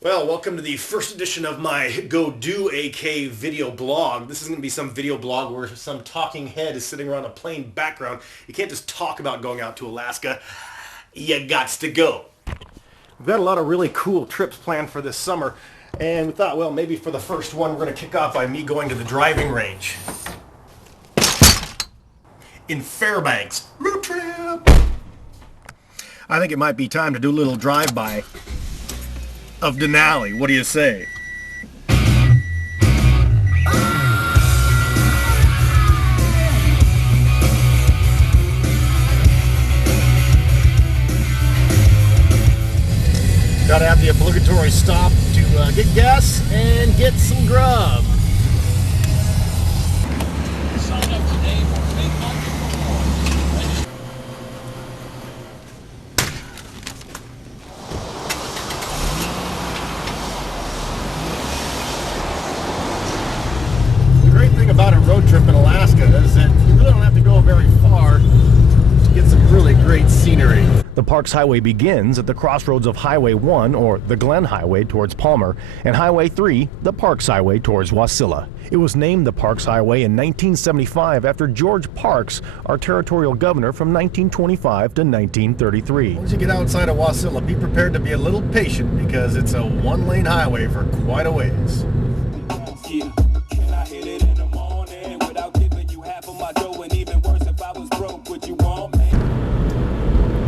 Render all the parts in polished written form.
Well, welcome to the first edition of my GoToAK video blog. This is going to be some video blog where some talking head is sitting around a plain background. You can't just talk about going out to Alaska. You gots to go. We've got a lot of really cool trips planned for this summer, and we thought, well, maybe for the first one, we're going to kick off by me going to the driving range in Fairbanks. Road trip! I think it might be time to do a little drive-by of Denali. What do you say? Gotta have the obligatory stop to get gas and get some grub. Sign up today for Big Market Rewards. The great thing about a road trip in Alaska is that you really don't have to go very far to get some really great scenery. The Parks Highway begins at the crossroads of Highway 1, or the Glen Highway towards Palmer, and Highway 3, the Parks Highway towards Wasilla. It was named the Parks Highway in 1975 after George Parks, our territorial governor from 1925 to 1933. Once you get outside of Wasilla, be prepared to be a little patient because it's a one-lane highway for quite a ways. Yeah, can I hit it in the morning without giving you half of my dough? And even worse, if I was broke, would you want me?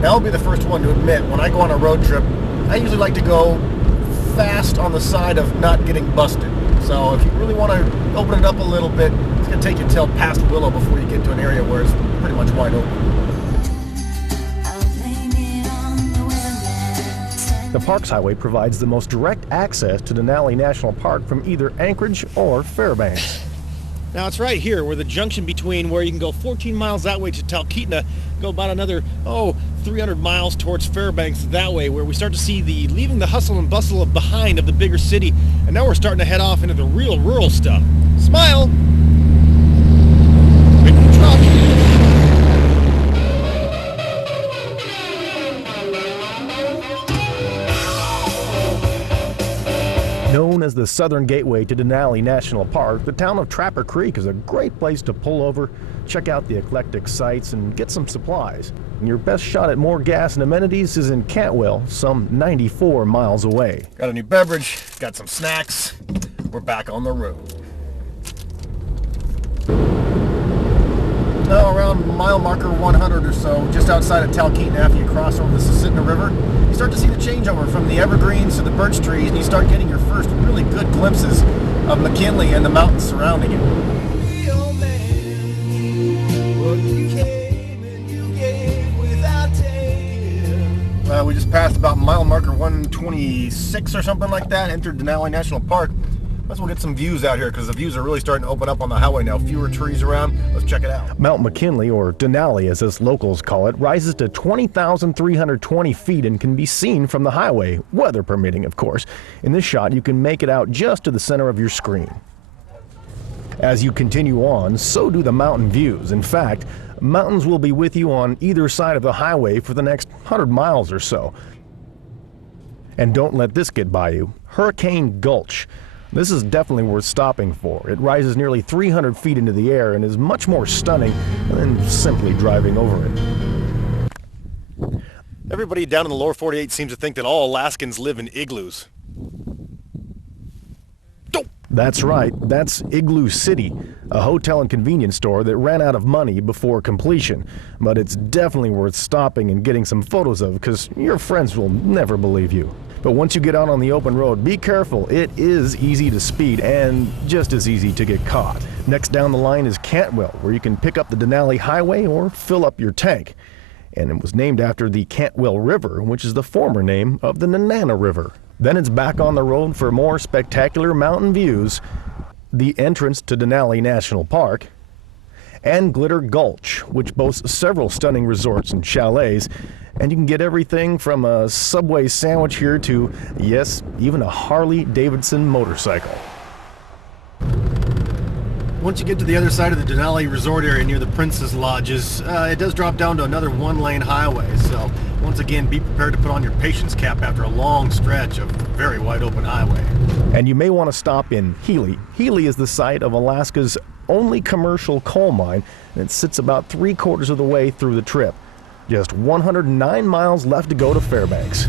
Now, I'll be the first one to admit, when I go on a road trip, I usually like to go fast on the side of not getting busted. So if you really want to open it up a little bit, it's going to take you till past Willow before you get to an area where it's pretty much wide open. The Parks Highway provides the most direct access to Denali National Park from either Anchorage or Fairbanks. Now it's right here where the junction between where you can go 14 miles that way to Talkeetna, go about another 300 miles towards Fairbanks that way, where we start to see the leaving the hustle and bustle of behind of the bigger city, and now we're starting to head off into the real rural stuff. Smile! Wait for the truck. Known as the southern gateway to Denali National Park, the town of Trapper Creek is a great place to pull over, check out the eclectic sights, and get some supplies. And your best shot at more gas and amenities is in Cantwell, some 94 miles away. Got a new beverage, got some snacks. We're back on the road. Now around mile marker 100 or so, just outside of Talkeetna, after you cross over the Susitna River, you start to see the changeover from the evergreens to the birch trees, and you start getting your first really good glimpses of McKinley and the mountains surrounding it. We just passed about mile marker 126 or something like that, entered Denali National Park. Let's get some views out here because the views are really starting to open up on the highway now. Fewer trees around. Let's check it out. Mount McKinley, or Denali as us locals call it, rises to 20,320 feet and can be seen from the highway, weather permitting, of course. In this shot, you can make it out just to the center of your screen. As you continue on, so do the mountain views. In fact, mountains will be with you on either side of the highway for the next 100 miles or so. And don't let this get by you. Hurricane Gulch. This is definitely worth stopping for. It rises nearly 300 feet into the air and is much more stunning than simply driving over it. Everybody down in the lower 48 seems to think that all Alaskans live in igloos. That's right, that's Igloo City, a hotel and convenience store that ran out of money before completion. But it's definitely worth stopping and getting some photos of because your friends will never believe you. But once you get out on the open road, be careful. It is easy to speed and just as easy to get caught. Next down the line is Cantwell, where you can pick up the Denali Highway or fill up your tank. And it was named after the Cantwell River, which is the former name of the Nenana River. Then it's back on the road for more spectacular mountain views, the entrance to Denali National Park, and Glitter Gulch, which boasts several stunning resorts and chalets, and you can get everything from a Subway sandwich here to, yes, even a Harley-Davidson motorcycle. Once you get to the other side of the Denali Resort area near the Prince's Lodges, it does drop down to another one-lane highway, so Once again, be prepared to put on your patience cap after a long stretch of very wide open highway. And you may want to stop in Healy. Healy is the site of Alaska's only commercial coal mine, and it sits about 3/4 of the way through the trip. Just 109 miles left to go to Fairbanks.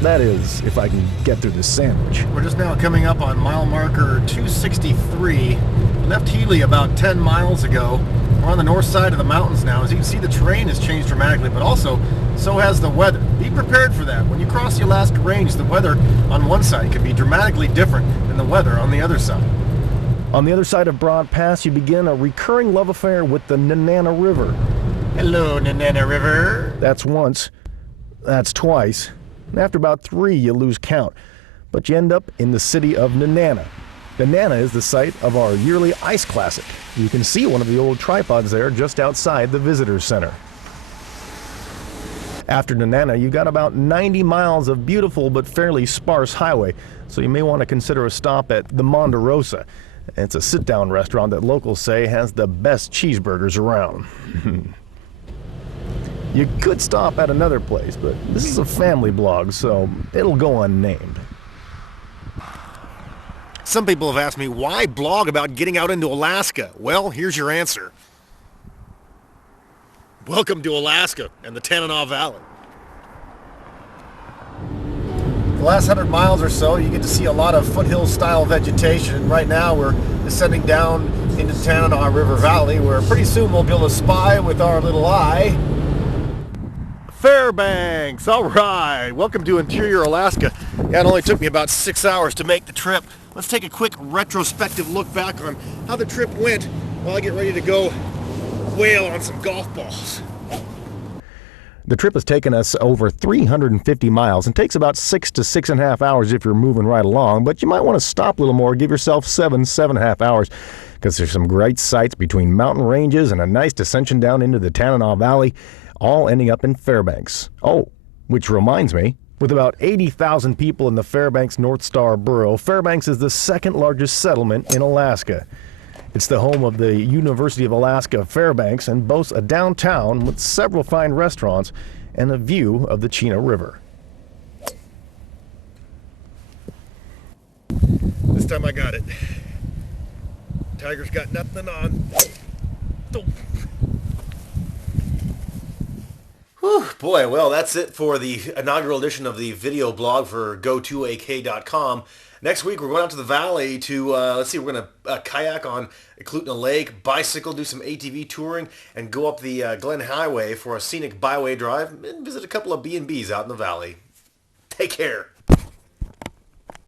That is, if I can get through this sandwich. We're just now coming up on mile marker 263. We left Healy about 10 miles ago. We're on the north side of the mountains now. As you can see, the terrain has changed dramatically, but also so has the weather. Be prepared for that. When you cross the Alaska Range, the weather on one side can be dramatically different than the weather on the other side. On the other side of Broad Pass, you begin a recurring love affair with the Nenana River. Hello, Nenana River. That's once. That's twice. And after about 3, you lose count. But you end up in the city of Nenana. Nenana is the site of our yearly Ice Classic. You can see one of the old tripods there just outside the Visitor Center. After Nenana, you've got about 90 miles of beautiful but fairly sparse highway, so you may want to consider a stop at the Monderosa. It's a sit-down restaurant that locals say has the best cheeseburgers around. You could stop at another place, but this is a family blog, so it'll go unnamed. Some people have asked me, why blog about getting out into Alaska? Well, here's your answer. Welcome to Alaska and the Tanana Valley. The last 100 miles or so, you get to see a lot of foothill-style vegetation. And right now, we're descending down into the Tanana River Valley, where pretty soon we'll be able to spy with our little eye Fairbanks. All right, welcome to interior Alaska. Yeah, it only took me about 6 hours to make the trip. Let's take a quick retrospective look back on how the trip went while I get ready to go whale on some golf balls. The trip has taken us over 350 miles and takes about 6 to 6.5 hours if you're moving right along, but you might want to stop a little more, give yourself 7.5 hours, because there's some great sights between mountain ranges and a nice descension down into the Tanana Valley, all ending up in Fairbanks. Oh, which reminds me, with about 80,000 people in the Fairbanks North Star Borough, Fairbanks is the second largest settlement in Alaska. It's the home of the University of Alaska Fairbanks and boasts a downtown with several fine restaurants and a view of the Chena River. This time I got it. Tiger's got nothing on. Whew, boy, well, that's it for the inaugural edition of the video blog for GoToAK.com. Next week, we're going out to the valley to, we're going to kayak on Eklutna Lake, bicycle, do some ATV touring, and go up the Glen Highway for a scenic byway drive and visit a couple of B&Bs out in the valley. Take care.